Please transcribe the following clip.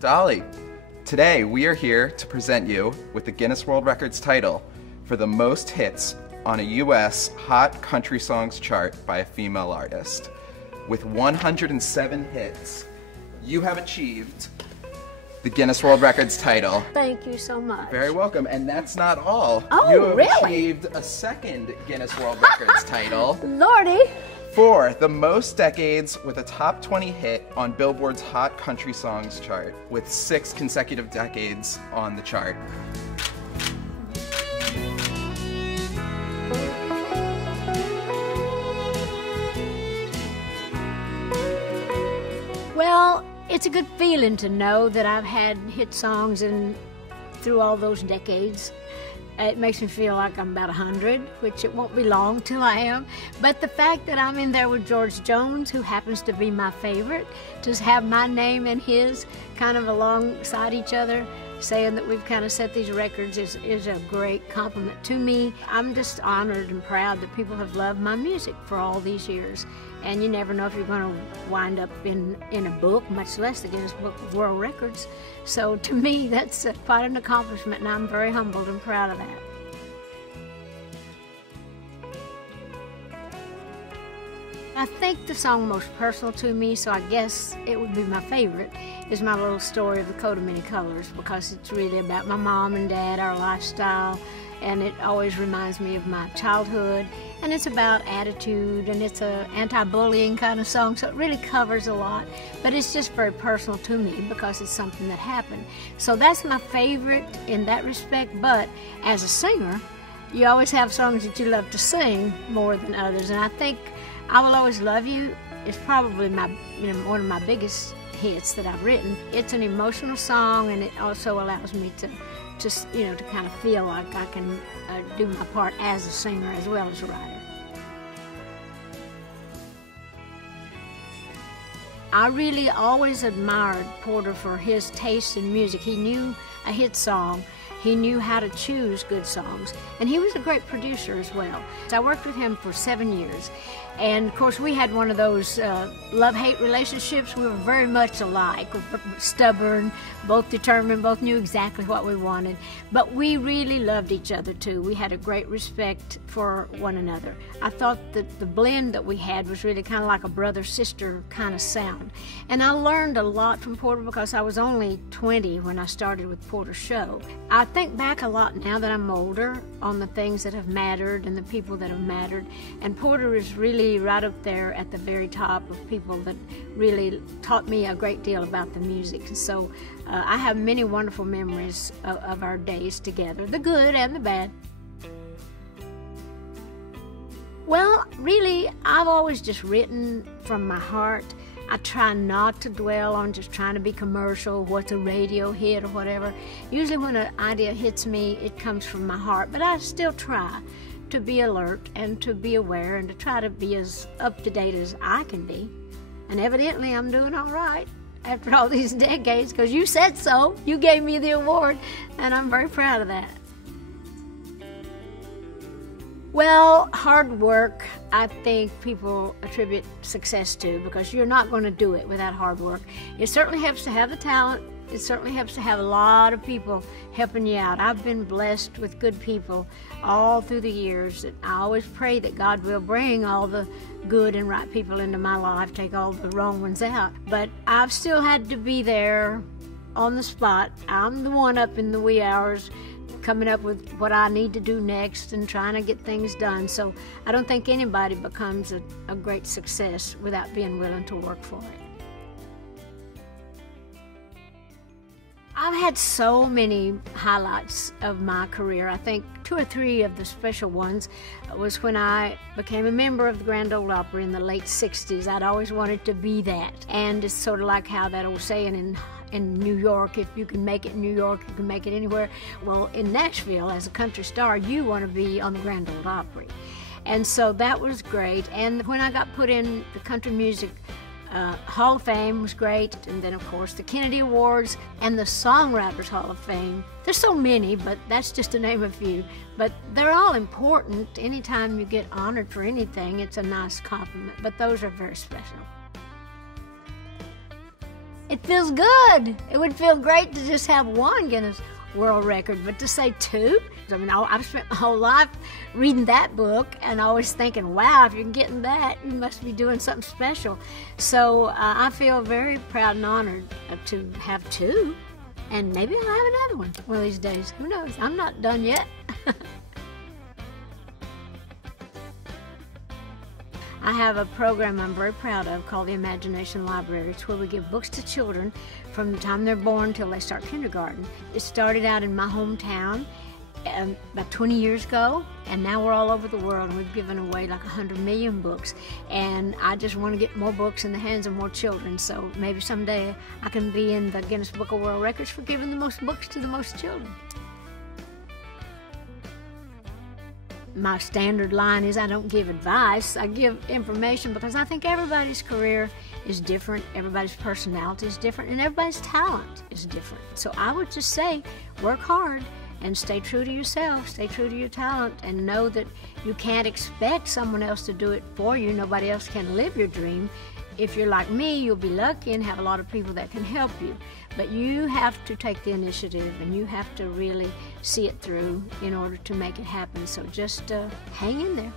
Dolly, today we are here to present you with the Guinness World Records title for the most hits on a US Hot Country Songs chart by a female artist. With 107 hits, you have achieved the Guinness World Records title. Thank you so much. Very welcome. And that's not all. Oh, you have really? achieved a second Guinness World Records title Lordy. for the most decades with a top 20 hit on Billboard's Hot Country Songs chart, with 6 consecutive decades on the chart. Well, it's a good feeling to know that I've had hit songs through all those decades. It makes me feel like I'm about 100, which it won't be long till I am. But the fact that I'm in there with George Jones, who happens to be my favorite, to have my name and his kind of alongside each other, saying that we've kind of set these records is a great compliment to me. I'm just honored and proud that people have loved my music for all these years. And you never know if you're going to wind up in a book, much less the Guinness Book of World Records. So to me, that's quite an accomplishment, and I'm very humbled and proud of that. I think the song most personal to me, so I guess it would be my favorite, is my little story of the coat of many colors, because it's really about my mom and dad, our lifestyle, and it always reminds me of my childhood, and it's about attitude, and it's an anti-bullying kind of song, so it really covers a lot, but it's just very personal to me because it's something that happened. So that's my favorite in that respect, but as a singer, you always have songs that you love to sing more than others, and I think I Will Always Love You is probably one of my biggest hits that I've written. It's an emotional song, and it also allows me to just, to kind of feel like I can do my part as a singer as well as a writer. I really always admired Porter for his taste in music. He knew a hit song. He knew how to choose good songs, and he was a great producer as well. I worked with him for 7 years, and of course we had one of those love-hate relationships. We were very much alike. We were stubborn, both determined, both knew exactly what we wanted, but we really loved each other too. We had a great respect for one another. I thought that the blend that we had was really kind of like a brother-sister kind of sound, and I learned a lot from Porter because I was only 20 when I started with Porter's show. I think back a lot now that I'm older on the things that have mattered and the people that have mattered, and Porter is really right up there at the very top of people that really taught me a great deal about the music. So I have many wonderful memories of our days together, the good and the bad. Well, really, I've always just written from my heart. I try not to dwell on just trying to be commercial, what's a radio hit or whatever. Usually when an idea hits me, it comes from my heart, but I still try to be alert and to be aware and to try to be as up-to-date as I can be. And evidently I'm doing all right after all these decades, because you said so. You gave me the award, and I'm very proud of that. Well, hard work, I think people attribute success to, because you're not going to do it without hard work. It certainly helps to have the talent. It certainly helps to have a lot of people helping you out. I've been blessed with good people all through the years. I always pray that God will bring all the good and right people into my life, take all the wrong ones out. But I've still had to be there on the spot. I'm the one up in the wee hours coming up with what I need to do next and trying to get things done. So I don't think anybody becomes a great success without being willing to work for it. I've had so many highlights of my career. I think 2 or 3 of the special ones was when I became a member of the Grand Ole Opry in the late 60s. I'd always wanted to be that. And it's sort of like how that old saying in New York, if you can make it in New York, you can make it anywhere. Well, in Nashville, as a country star, you want to be on the Grand Ole Opry. And so that was great. And when I got put in the Country Music Hall of Fame was great. And then, of course, the Kennedy Awards and the Songwriters Hall of Fame. There's so many, but that's just to name a few. But they're all important. Anytime you get honored for anything, it's a nice compliment. But those are very special. it feels good. It would feel great to just have one Guinness World Record, but to say 2? I mean, I've spent my whole life reading that book and always thinking, wow, if you're getting that, you must be doing something special. So I feel very proud and honored to have 2, and maybe I'll have another one of these days. Who knows? I'm not done yet. I have a program I'm very proud of called the Imagination Library. It's where we give books to children from the time they're born till they start kindergarten. It started out in my hometown about 20 years ago, and now we're all over the world, and we've given away like 100 million books. And I just want to get more books in the hands of more children, so maybe someday I can be in the Guinness Book of World Records for giving the most books to the most children. My standard line is I don't give advice, I give information, because I think everybody's career is different, everybody's personality is different, and everybody's talent is different. So I would just say, work hard and stay true to yourself, stay true to your talent, and know that you can't expect someone else to do it for you. Nobody else can live your dream. If you're like me, you'll be lucky and have a lot of people that can help you. But you have to take the initiative, and you have to really see it through in order to make it happen. So just hang in there.